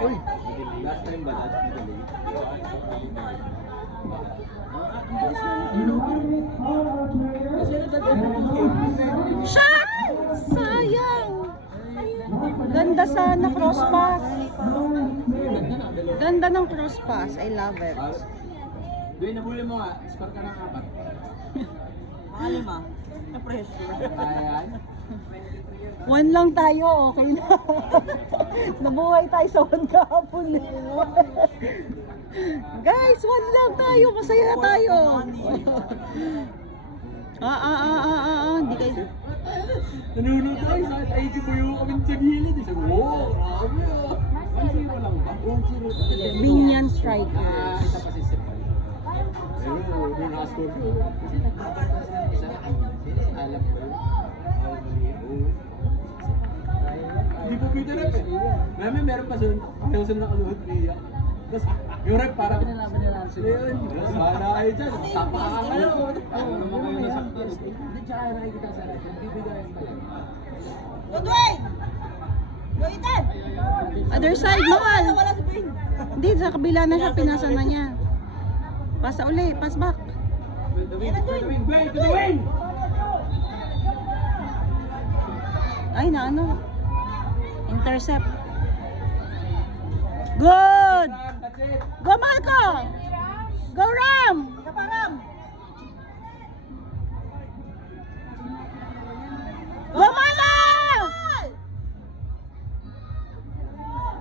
Uy! Last time ba natin? Shot! Sayang! Ganda sana cross pass. Ganda ng cross pass. I love it. Doon, nabuli mo nga. Score ka ng 4. Alam ah. Na-pressure. Ayan. 1 lang tayo, okay na. Nabuhay tayo sa 1 kahapon eh. Guys, 1 lang tayo, masaya na tayo. Hindi kayo. Nanunod tayo sa IG mo yung kami sa gilid. Sabi, wow, grabe ah. 1-0 lang ba? 1-0. Binyan strikers. Kita pa si Stefan. Ayun, yung na-score ko. Kasi nagpapanta sa isa. Si Alap ko yun. Hindi po pwede rep eh. Namin meron pa doon. Ayaw sila nakaluhod niya. Tapos yung rep parang Pinalaban nila sila. yun. Sana kayo dyan. Sapa ka kayo. Oo, naman kayo nasaktan. Hindi, tsaka nakikita sa rep. Bibigayan pa yan. Dwayne! Dwayne! Other side, mahal. Wala si Dwayne. Hindi, sa kabila na siya, pinasa na niya. Pasa uli, pass back. Wait, to the wing! Ay, na ano. Intercept. Good! That's it. Go, Marco! Go, Ram! Kaparam! Go, Mana!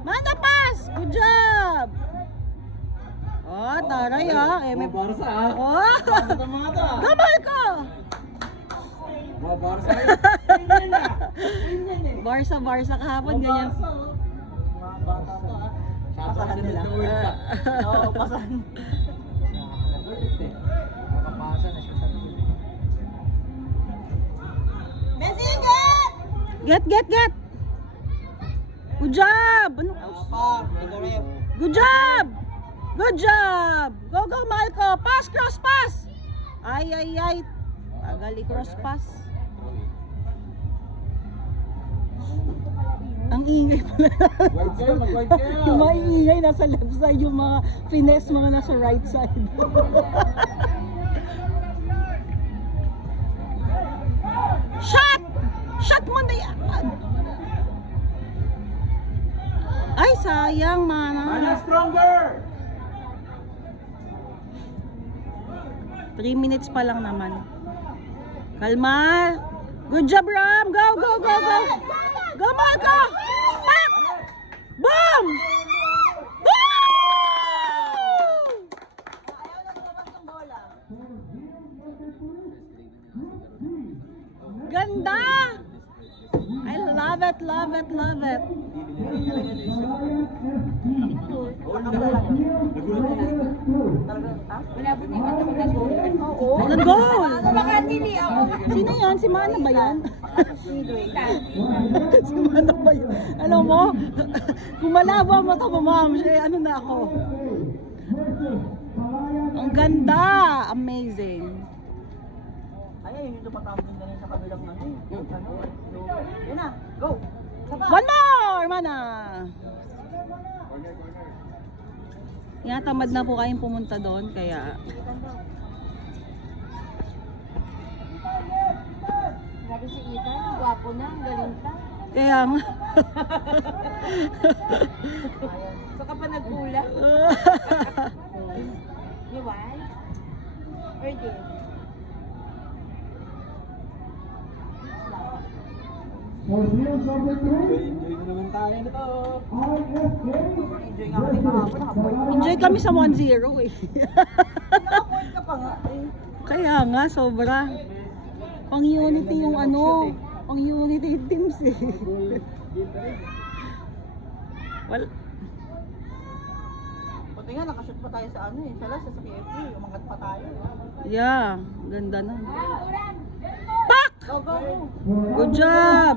Mana pass! Good job! Oh, taray ah. Mga Barca ah. Oh! Ito mga to ah. Go, Marco! Mga Barca yun. Barsa kahapon, ganyan. Pasahan nila. Oo, pasahan. Nakapasa na siya sa Messi, get! Get! Good job! Ano? Good job! Good job! Go, Marco! Pass, cross pass! Ay. Tagal i-cross pass. Ang ingay pala. Wide kayo, mag-wide kayo. Yung mga ingay nasa left side, yung mga finesse mga nasa right side. Shot! Shot mo na yan! Ay, sayang, Mana mana. stronger! 3 minutes pa lang naman. Kalma! Good job, Ram! Go! Go, Marco! Pak! Boom! Woo! Ayaw na lumabas ng bola. Ganda! I love it. Nag-goal! Ano ba katili ako? Sino yan? Si Mana ba yan? Si Dwayne. Si Mana ba yan? Alam mo, kung malabo ang mata mo, ma'am, ano na ako? Ang ganda! Amazing! Ay, yun yung tumatambling na rin sa kabilang ano eh. Yun na, go! One more, Mana! Nga, tamad na po kayong pumunta doon, kaya... Grabe si Ethan, gwapo na, ang galing pa. Kaya nga. So ka pa nagkula? You want? Or this? Enjoy na naman tayo nito. Enjoy nga kami kahapon, nakapoint. Enjoy kami sa 1-0 eh. Nakapoint ka pa nga eh. Kaya nga, sobra. Pang-unity yung ano, pang-unity teams eh. Well, Buti nga, nakashoot pa tayo sa ano eh. Sa last, sa KFC, umangat pa tayo. yeah, ganda na. Pak! Go, go, go! Good job!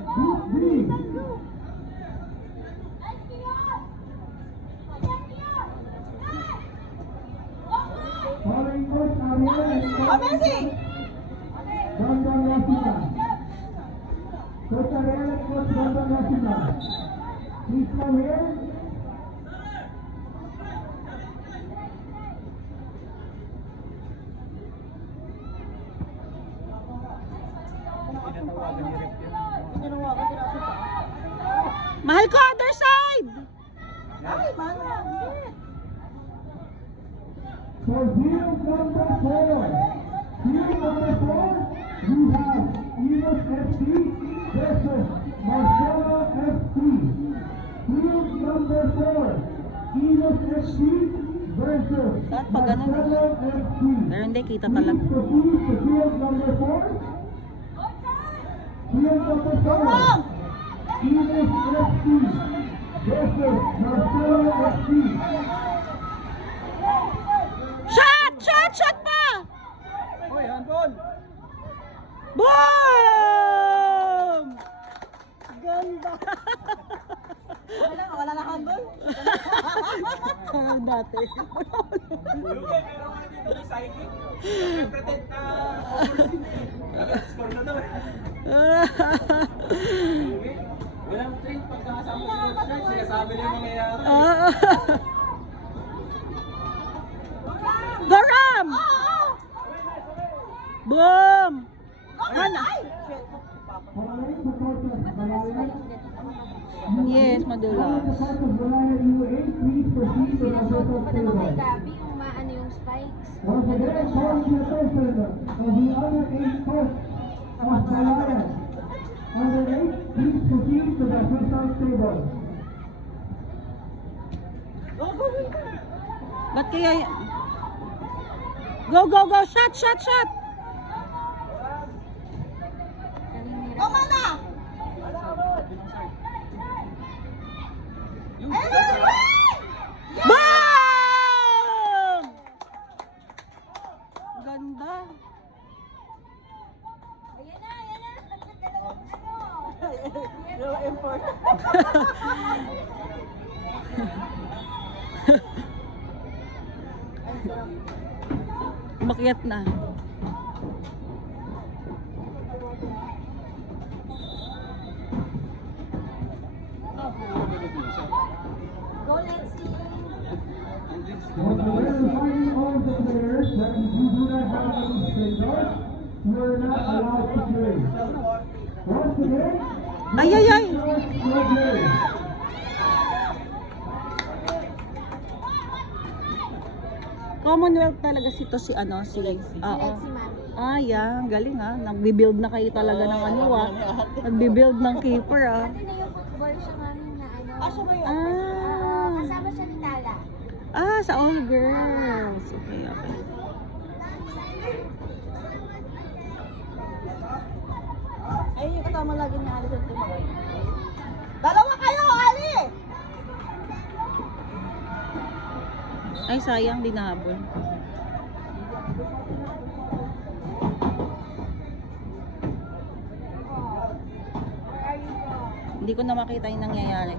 Oh, Messi! Coach Ariel and Coach Brandon Nasima. Please come here. Tinawagan, tinasok pa. Mahal ko, other side! Ay, mano. For field number 4, we have Enos FC versus Marcelo FC. Field number 4, Enos FC versus Saan pa ganun? Marcelo FC. Pero hindi, kita talaga. Please proceed to field number 4. Field number 4, Enos FC versus Marcelo FC. Shot! Shot! Shot pa! Hoy, handball. Boom! Ganda! Wala na handball. Parang dati. Pretend na overseas. Score na daw. Walang train pagkakasama sa shirt. Sinasabi na yung mangyayari. Go Ram! Boom! Yes, madulas. Pinasuot ko pa naman kay Gabi yung maano yung spikes. Once again, calling the attention of the other 8 coach of Salayan. Under 8, please proceed to the exercise table. Ba't kaya... Go, go, go! Shot, shot, shot! Tama na! Boom! Ganda. Ayan na, ayan na. Dalawang ano. Yung import. Umakyat na. Go, Lexi. Once again, reminding all of the players that if you do not have any spindles, you are not allowed to play. Once again, Ay, ay, ay! no play. Commonwealth talaga si ano, si... Lexi, mami. Ah, yeah. Galing ah. Nagbibuild na kayo talaga ng ano ah. Nagbibuild ng keeper ah. Ano na yung football siya, mami, na ano. Siya ba yun? Ah. Kasama siya ni Tala. Ah, sa all girls. Okay, okay. Ayun yung kasama lagi ni Ali sa team. Dalawa kayo, Ali! Ay, sayang, di nahabol. Hindi ko na makita yung nangyayari.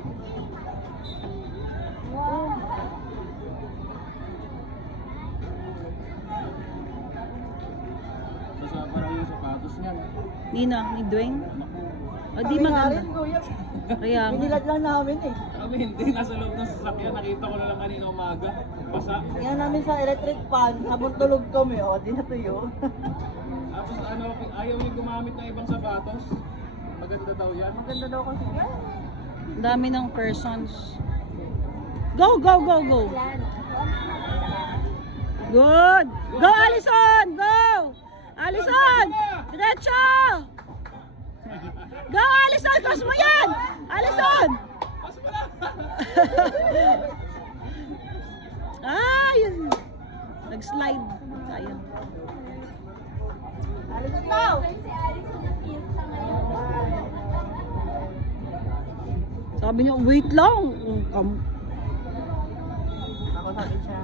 Sa parang yung sapatos niya. Nino, ni Dwayne? O, di Kami nga maganda. rin, kuya. Kaya nga. Binilad lang namin eh. Kami hindi, nasa loob ng sasakyan. Nakita ko na lang kanina umaga. Basa. Tingnan namin sa electric fan, habang tulog kami, di natuyo. Tapos ano, ayaw niya gumamit ng ibang sapatos. Maganda daw yan. Maganda daw kasi yan. Dami ng persons. Go, go, go, go. Plan. Good. Go, Alison! Go! Alison! Diretso! Go, Alison! Cross mo yan! Alison! Ah, yun. Nag-slide. Sayang. Alisan daw! Si Alex na feel siya ngayon. Sabi niya, wait lang. Ako sabi siya.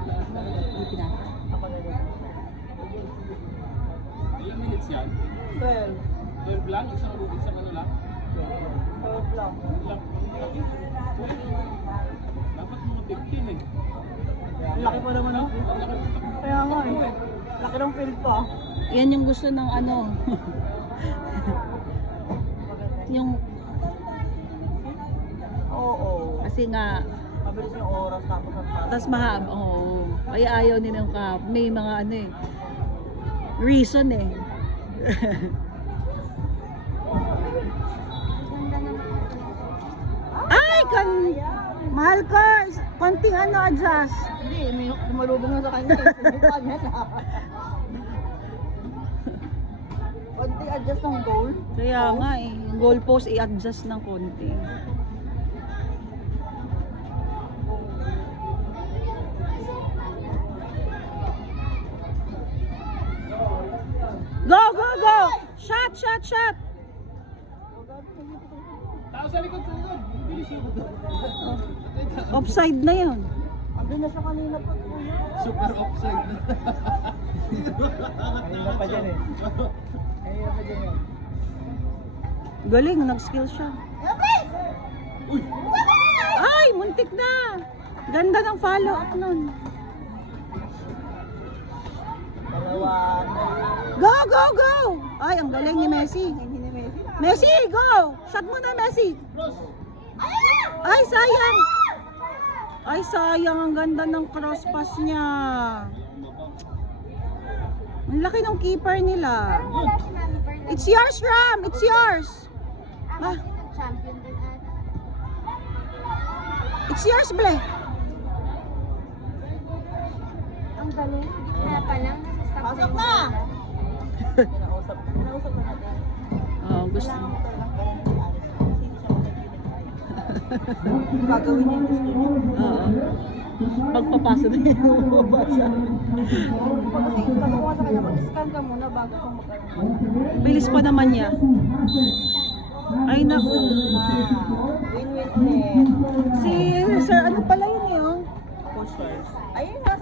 Ako na rin. Ilang minutes yan? 12. 12 lang? Isang ano lang? 12 lang. Lang. Dapat mga 15 eh. Ang laki pa naman ng field. Kaya nga eh. Laki ng field pa. Yan yung gusto ng ano. yung, Oo. kasi nga, Mabilis yung oras tapos ang pass. tas mahaba, oo. Kaya ayaw nila yung kahapon. May mga ano eh, reason eh. Ay, mahal ko, konting ano, adjust. Hindi, may sumalubong na sa kanya. Sinupa niya na. Konti adjust ng goal. Kaya nga eh, yung goalpost i-adjust ng konti. Go, go, go! Shot, shot, shot! Tao sa likod, sa likod. Bilis yun. Offside na yun. Andun na siya kanina pa kuya. Super offside na. Kanina pa dyan eh. Kanina pa dyan eh. Galing, nag-skill siya. Ay, muntik na! Ganda ng follow-up nun. Dalawa. Go, go, go! Ay, ang galing ni Messi. Hindi ni Messi. Messi, go! Shot mo na, Messi! Ay, sayang! Ay, sayang. Ang ganda ng cross pass niya. Ang laki ng keeper nila. Wala si Mami Pearl. It's yours, Ram! It's yours! Ah, Champion din ata. it's yours, Ble. Ang galing. Kaya pa lang, nasa stop Pasok na! Kinausap na natin. Oh, gusto. Kailangan mo talagang ganun yung alis. Kasi hindi siya mag-unit. Gagawin niya yung gusto niya. Oo. Pagpapasa na yun. Pag kasi sabi ko nga sa kanya, mag-scan ka muna bago kang magkaroon. Bilis pa naman niya. Ay, naku. Win-win ulit. Si Sir, ano pala yun eh, oh? Pushers. Ayun, nasa